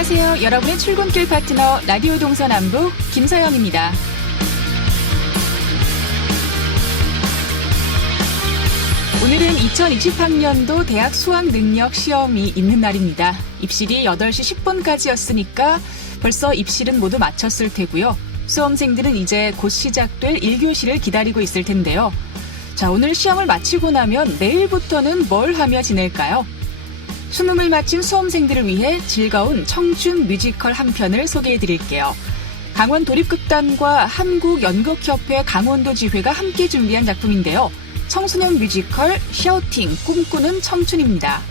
안녕하세요. 여러분의 출근길 파트너 라디오 동서남북 김서영입니다. 오늘은 2020학년도 대학 수학능력 시험이 있는 날입니다. 입실이 8시 10분까지였으니까 벌써 입실은 모두 마쳤을 테고요. 수험생들은 이제 곧 시작될 1교시를 기다리고 있을 텐데요. 자, 오늘 시험을 마치고 나면 내일부터는 뭘 하며 지낼까요? 수능을 마친 수험생들을 위해 즐거운 청춘 뮤지컬 한 편을 소개해드릴게요. 강원도립극단과 한국연극협회 강원도지회가 함께 준비한 작품인데요. 청소년 뮤지컬 샤우팅 꿈꾸는 청춘입니다.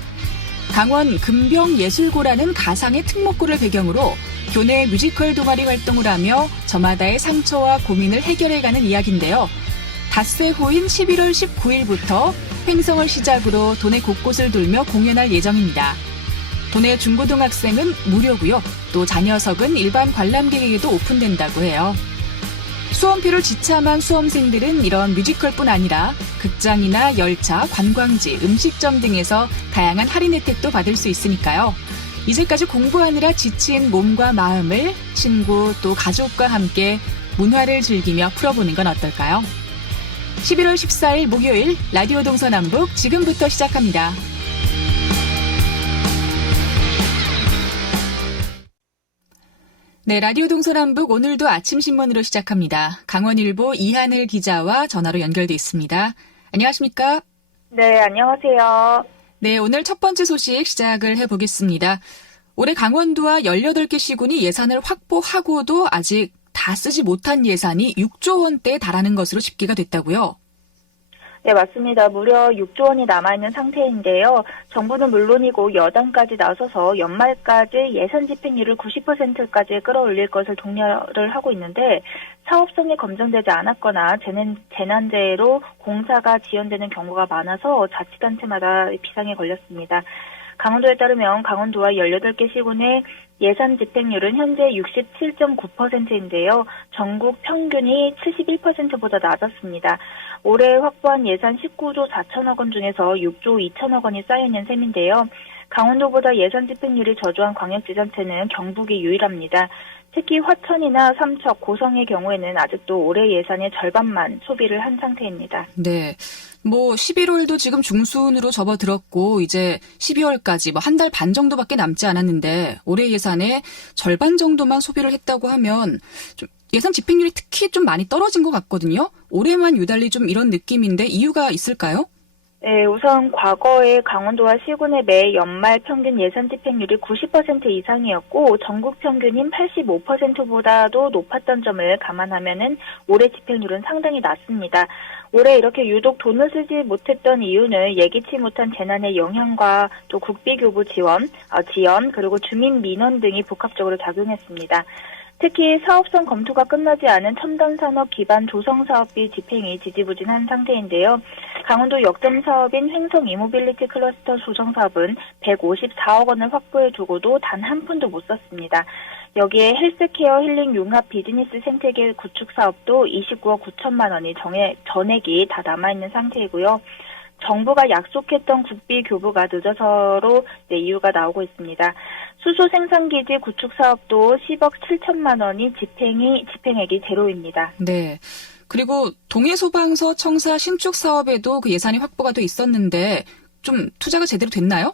강원 금병예술고라는 가상의 특목고를 배경으로 교내 뮤지컬 동아리 활동을 하며 저마다의 상처와 고민을 해결해가는 이야기인데요. 닷새 후인 11월 19일부터 횡성을 시작으로 도내 곳곳을 돌며 공연할 예정입니다. 도내 중고등학생은 무료고요. 또 자녀석은 일반 관람객에게도 오픈된다고 해요. 수험표를 지참한 수험생들은 이런 뮤지컬뿐 아니라 극장이나 열차, 관광지, 음식점 등에서 다양한 할인 혜택도 받을 수 있으니까요. 이제까지 공부하느라 지친 몸과 마음을 친구 또 가족과 함께 문화를 즐기며 풀어보는 건 어떨까요? 11월 14일 목요일 라디오 동서남북 지금부터 시작합니다. 네, 라디오 동서남북 오늘도 아침 신문으로 시작합니다. 강원일보 이하늘 기자와 전화로 연결돼 있습니다. 안녕하십니까? 네, 안녕하세요. 네, 오늘 첫 번째 소식 시작을 해보겠습니다. 올해 강원도와 18개 시군이 예산을 확보하고도 아직 다 쓰지 못한 예산이 6조 원대에 달하는 것으로 집계가 됐다고요? 네, 맞습니다. 무려 6조 원이 남아있는 상태인데요. 정부는 물론이고 여당까지 나서서 연말까지 예산 집행률을 90%까지 끌어올릴 것을 독려를 하고 있는데 사업성이 검증되지 않았거나 재난재해로 공사가 지연되는 경우가 많아서 자치단체마다 비상에 걸렸습니다. 강원도에 따르면 강원도와 18개 시군의 예산 집행률은 현재 67.9%인데요. 전국 평균이 71%보다 낮았습니다. 올해 확보한 예산 19조 4천억 원 중에서 6조 2천억 원이 쌓여있는 셈인데요. 강원도보다 예산 집행률이 저조한 광역지자체는 경북이 유일합니다. 특히 화천이나 삼척, 고성의 경우에는 아직도 올해 예산의 절반만 소비를 한 상태입니다. 네. 11월도 지금 중순으로 접어들었고 이제 12월까지 한 달 반 정도밖에 남지 않았는데 올해 예산의 절반 정도만 소비를 했다고 하면 좀 예산 집행률이 특히 좀 많이 떨어진 것 같거든요. 올해만 유달리 좀 이런 느낌인데 이유가 있을까요? 네, 우선 과거에 강원도와 시군의 매 연말 평균 예산 집행률이 90% 이상이었고 전국 평균인 85%보다도 높았던 점을 감안하면은 올해 집행률은 상당히 낮습니다. 올해 이렇게 유독 돈을 쓰지 못했던 이유는 예기치 못한 재난의 영향과 또 국비교부 지원 그리고 주민 민원 등이 복합적으로 작용했습니다. 특히 사업성 검토가 끝나지 않은 첨단산업 기반 조성사업비 집행이 지지부진한 상태인데요. 강원도 역점 사업인 횡성 이모빌리티 클러스터 조성사업은 154억 원을 확보해주고도 단 한 푼도 못 썼습니다. 여기에 헬스케어 힐링 융합 비즈니스 생태계 구축 사업도 29억 9천만 원이 전액이 다 남아있는 상태이고요. 정부가 약속했던 국비 교부가 늦어서로 이유가 나오고 있습니다. 수소 생산기지 구축 사업도 10억 7천만 원이 집행액이 제로입니다. 네. 그리고 동해소방서 청사 신축 사업에도 그 예산이 확보가 돼 있었는데 좀 투자가 제대로 됐나요?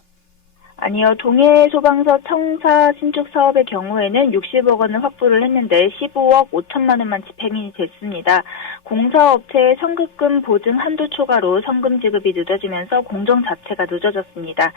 아니요. 동해소방서 청사 신축 사업의 경우에는 60억 원을 확보를 했는데 15억 5천만 원만 집행이 됐습니다. 공사업체의 성급금 보증 한도 초과로 성금 지급이 늦어지면서 공정 자체가 늦어졌습니다.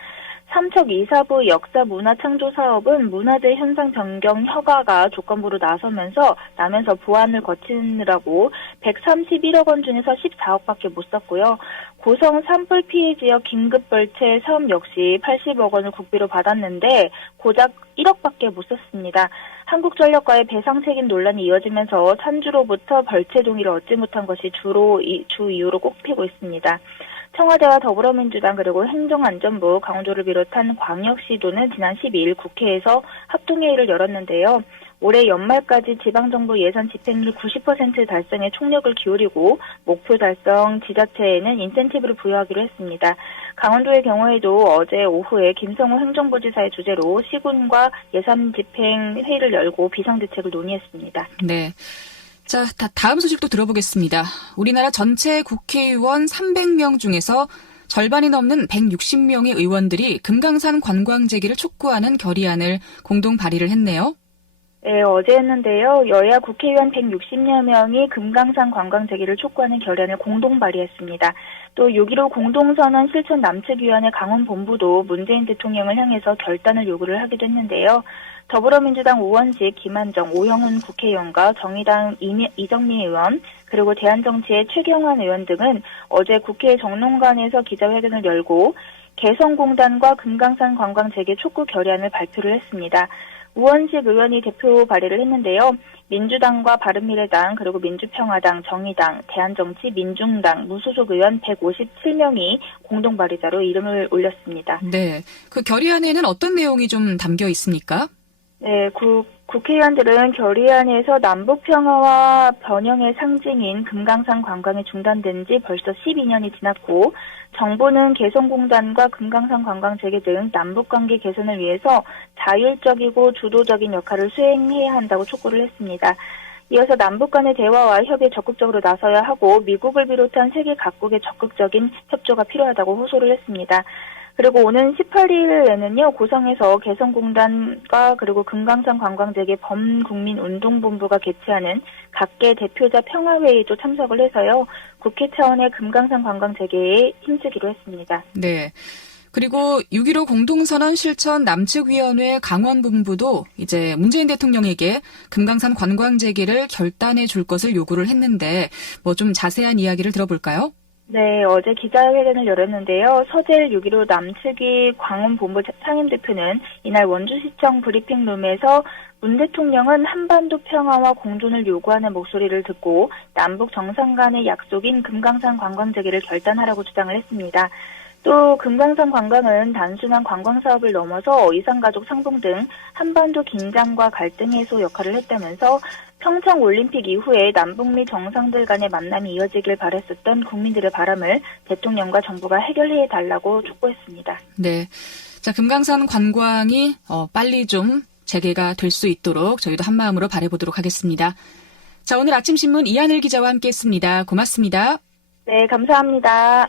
삼척 이사부 역사문화창조 사업은 문화재 현상 변경 허가가 조건부로 나면서 보완을 거치느라고 131억 원 중에서 14억밖에 못 썼고요. 고성 산불 피해 지역 긴급벌채 사업 역시 80억 원을 국비로 받았는데 고작 1억밖에 못 썼습니다. 한국전력과의 배상 책임 논란이 이어지면서 산주로부터 벌채 동의를 얻지 못한 것이 주 이유로 꼽히고 있습니다. 청와대와 더불어민주당 그리고 행정안전부, 강원도를 비롯한 광역시도는 지난 12일 국회에서 합동회의를 열었는데요. 올해 연말까지 지방정부 예산 집행률 90% 달성에 총력을 기울이고 목표 달성 지자체에는 인센티브를 부여하기로 했습니다. 강원도의 경우에도 어제 오후에 김성호 행정부지사의 주재로 시군과 예산 집행 회의를 열고 비상대책을 논의했습니다. 네. 자, 다음 소식도 들어보겠습니다. 우리나라 전체 국회의원 300명 중에서 절반이 넘는 160명의 의원들이 금강산 관광 재개를 촉구하는 결의안을 공동 발의를 했네요. 네, 어제 했는데요. 여야 국회의원 160여 명이 금강산 관광 재개를 촉구하는 결의안을 공동 발의했습니다. 또 6.15 공동선언 실천 남측위원회 강원본부도 문재인 대통령을 향해서 결단을 요구를 하기도 했는데요. 더불어민주당 우원식, 김한정, 오영훈 국회의원과 정의당 이정미 의원, 그리고 대한정치의 최경환 의원 등은 어제 국회 정론관에서 기자회견을 열고 개성공단과 금강산 관광 재개 촉구 결의안을 발표를 했습니다. 우원식 의원이 대표 발의를 했는데요. 민주당과 바른미래당, 그리고 민주평화당, 정의당, 대한정치, 민중당, 무소속 의원 157명이 공동 발의자로 이름을 올렸습니다. 네, 그 결의안에는 어떤 내용이 좀 담겨 있습니까? 네, 국회의원들은 결의안에서 남북평화와 번영의 상징인 금강산 관광이 중단된 지 벌써 12년이 지났고 정부는 개성공단과 금강산 관광 재개 등 남북관계 개선을 위해서 자율적이고 주도적인 역할을 수행해야 한다고 촉구를 했습니다. 이어서 남북 간의 대화와 협의에 적극적으로 나서야 하고 미국을 비롯한 세계 각국의 적극적인 협조가 필요하다고 호소를 했습니다. 그리고 오는 18일에는요, 고성에서 개성공단과 그리고 금강산 관광재개 범국민운동본부가 개최하는 각계 대표자 평화회의도 참석을 해서요, 국회 차원의 금강산 관광재개에 힘쓰기로 했습니다. 네. 그리고 6.15 공동선언 실천 남측위원회 강원본부도 이제 문재인 대통령에게 금강산 관광 재개를 결단해 줄 것을 요구를 했는데 뭐 좀 자세한 이야기를 들어볼까요? 네, 어제 기자회견을 열었는데요. 서재 6.15 남측위 강원본부 상임대표는 이날 원주시청 브리핑룸에서 문 대통령은 한반도 평화와 공존을 요구하는 목소리를 듣고 남북 정상 간의 약속인 금강산 관광 재개를 결단하라고 주장을 했습니다. 또 금강산 관광은 단순한 관광 사업을 넘어서 이산가족 상봉 등 한반도 긴장과 갈등 해소 역할을 했다면서 평창 올림픽 이후에 남북미 정상들 간의 만남이 이어지길 바랬었던 국민들의 바람을 대통령과 정부가 해결해 달라고 촉구했습니다. 네. 자, 금강산 관광이 빨리 좀 재개가 될 수 있도록 저희도 한마음으로 바라보도록 하겠습니다. 자, 오늘 아침 신문 이하늘 기자와 함께했습니다. 고맙습니다. 네, 감사합니다.